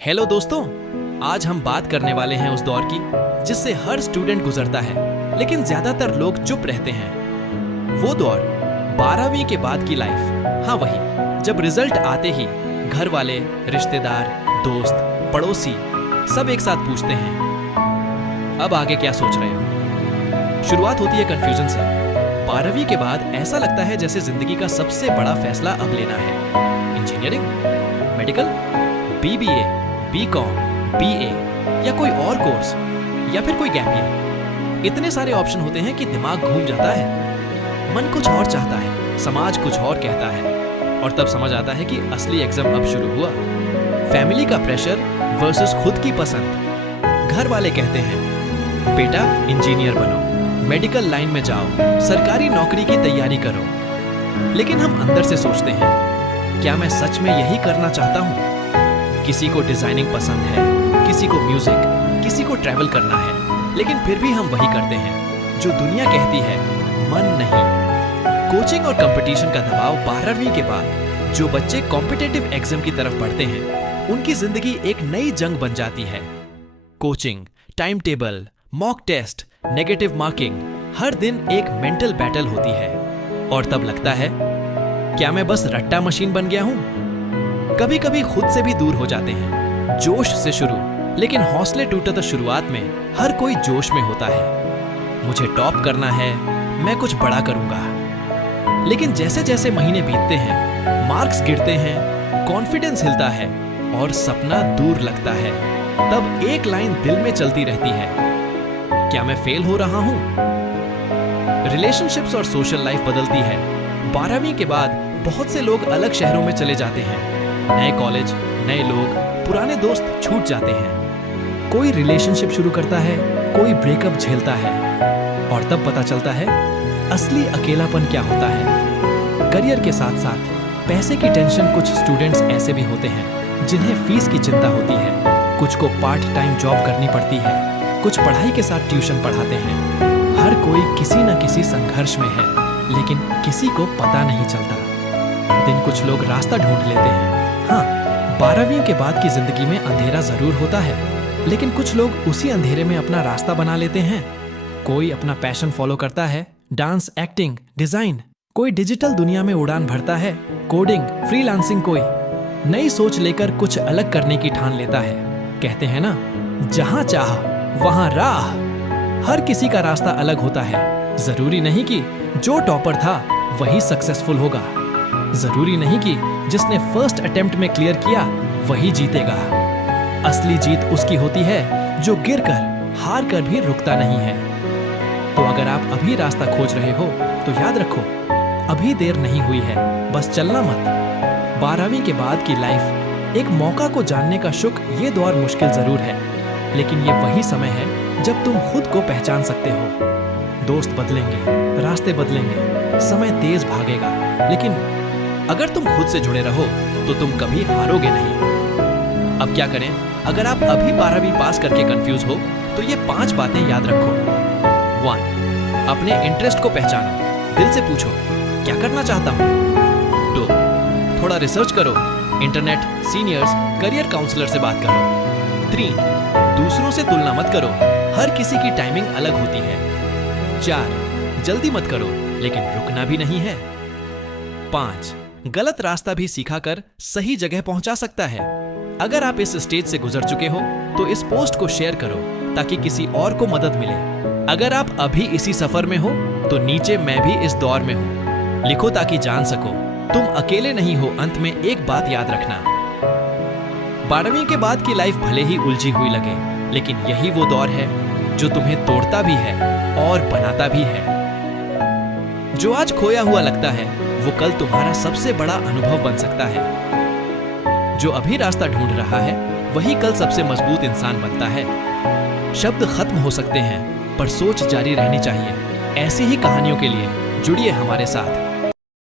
Hello दोस्तों, आज हम बात करने वाले हैं उस दौर की जिससे हर स्टूडेंट गुजरता है, लेकिन ज्यादातर लोग चुप रहते हैं। वो दौर 12वीं के बाद की लाइफ। हाँ वही, जब रिजल्ट आते ही घर वाले, रिश्तेदार, दोस्त, पड़ोसी सब एक साथ पूछते हैं अब आगे क्या सोच रहे हो। शुरुआत होती है कंफ्यूजन से। 12वीं के बाद ऐसा लगता है जैसे जिंदगी का सबसे बड़ा फैसला अब लेना है। Engineering, medical, BBA, BCom, BA या कोई और कोर्स या फिर कोई गैप ईयर। इतने सारे ऑप्शन होते हैं कि दिमाग घूम जाता है। मन कुछ और चाहता है, समाज कुछ और कहता है, और तब समझ आता है कि असली एग्जाम अब शुरू हुआ। फैमिली का प्रेशर वर्सेस खुद की पसंद। घर वाले कहते हैं बेटा इंजीनियर बनो, मेडिकल लाइन में जाओ, सरकारी नौकरी की तैयारी करो। लेकिन हम अंदर से सोचते हैं क्या मैं सच में यही करना चाहता हूँ। किसी को डिजाइनिंग पसंद है, किसी को म्यूजिक, किसी को ट्रैवल करना है, लेकिन फिर भी हम वही करते हैं जो दुनिया कहती है मन नहीं। कोचिंग और कंपटीशन का दबाव 12वीं के बाद जो बच्चे कॉम्पिटिटिव एग्जाम की तरफ बढ़ते हैं उनकी जिंदगी एक नई जंग बन जाती है। Coaching, time table, mock test, negative marking, हर दिन एक मेंटल बैटल होती है। और तब लगता है क्या मैं बस रट्टा मशीन बन गया हूं। कभी कभी खुद से भी दूर हो जाते हैं। जोश से शुरू, लेकिन हौसले टूटे तो शुरुआत में हर कोई जोश में होता है। मुझे टॉप करना है, मैं कुछ बड़ा करूंगा। लेकिन जैसे जैसे महीने बीतते हैं, मार्क्स गिरते हैं, कॉन्फिडेंस हिलता है और सपना दूर लगता है, तब एक लाइन दिल में चलती रहती है, क्या मैं फेल हो रहा हूं। रिलेशनशिप्स और सोशल लाइफ बदलती है। 12वीं के बाद बहुत से लोग अलग शहरों में चले जाते हैं। नए कॉलेज, नए लोग, पुराने दोस्त छूट जाते हैं। कोई रिलेशनशिप शुरू करता है, कोई ब्रेकअप झेलता है, और तब पता चलता है असली अकेलापन क्या होता है। करियर के साथ साथ पैसे की टेंशन। कुछ स्टूडेंट्स ऐसे भी होते हैं जिन्हें फीस की चिंता होती है। कुछ को पार्ट टाइम जॉब करनी पड़ती है, कुछ पढ़ाई के साथ ट्यूशन पढ़ाते हैं। हर कोई किसी न किसी संघर्ष में है, लेकिन किसी को पता नहीं चलता। दिन कुछ लोग रास्ता ढूंढ लेते हैं। हाँ, 12वीं के बाद की जिंदगी में अंधेरा जरूर होता है, लेकिन कुछ लोग उसी अंधेरे में अपना रास्ता बना लेते हैं। कोई अपना पैशन फॉलो करता है, डांस, एक्टिंग, डिजाइन। कोई डिजिटल दुनिया में उड़ान भरता है, कोडिंग, फ्रीलांसिंग। कोई नई सोच लेकर कुछ अलग करने की ठान लेता है। कहते हैं ना, जहां चाह वहां राह। हर किसी का रास्ता अलग होता है। जरूरी नहीं कि जो टॉपर था वही सक्सेसफुल होगा। जरूरी नहीं कि जिसने फर्स्ट अटेम्प्ट में क्लियर किया वही जीतेगा। असली जीत उसकी होती है जो गिरकर, हार कर भी रुकता नहीं है। तो अगर आप अभी रास्ता खोज रहे हो तो याद रखो, अभी देर नहीं हुई है, बस चलना मत। 12वीं के बाद की लाइफ एक मौका को जानने का शुक। ये दौर मुश्किल जरूर है, लेकिन ये वही समय है जब तुम खुद को पहचान सकते हो। दोस्त बदलेंगे, रास्ते बदलेंगे, समय तेज भागेगा, लेकिन अगर तुम खुद से जुड़े रहो तो तुम कभी हारोगे नहीं। अब क्या करें? अगर आप अभी 12वीं पास करके कंफ्यूज हो तो ये 5 बातें याद रखो। 1. अपने इंटरेस्ट को पहचानो। दिल से पूछो क्या करना चाहता हूँ। 2. थोड़ा रिसर्च करो। इंटरनेट, सीनियर्स, करियर काउंसलर से बात करो। 3. दूसरों से तुलना मत करो, हर किसी की टाइमिंग अलग होती है। 4. जल्दी मत करो, लेकिन रुकना भी नहीं है। 5. गलत रास्ता भी सिखाकर सही जगह पहुंचा सकता है। अगर आप इस स्टेज से गुजर चुके हो तो इस पोस्ट को शेयर करो ताकि किसी और को मदद मिले। अगर आप अभी इसी सफर में हो तो नीचे मैं भी इस दौर में हूं लिखो ताकि जान सको तुम अकेले नहीं हो। अंत में एक बात याद रखना, 12वीं के बाद की लाइफ भले ही उलझी हुई लगे, लेकिन यही वो दौर है जो तुम्हें तोड़ता भी है और बनाता भी है। जो आज खोया हुआ लगता है वो कल तुम्हारा सबसे बड़ा अनुभव बन सकता है। जो अभी रास्ता ढूंढ रहा है वही कल सबसे मजबूत इंसान बनता है। शब्द खत्म हो सकते हैं पर सोच जारी रहनी चाहिए। ऐसी ही कहानियों के लिए जुड़िए हमारे साथ।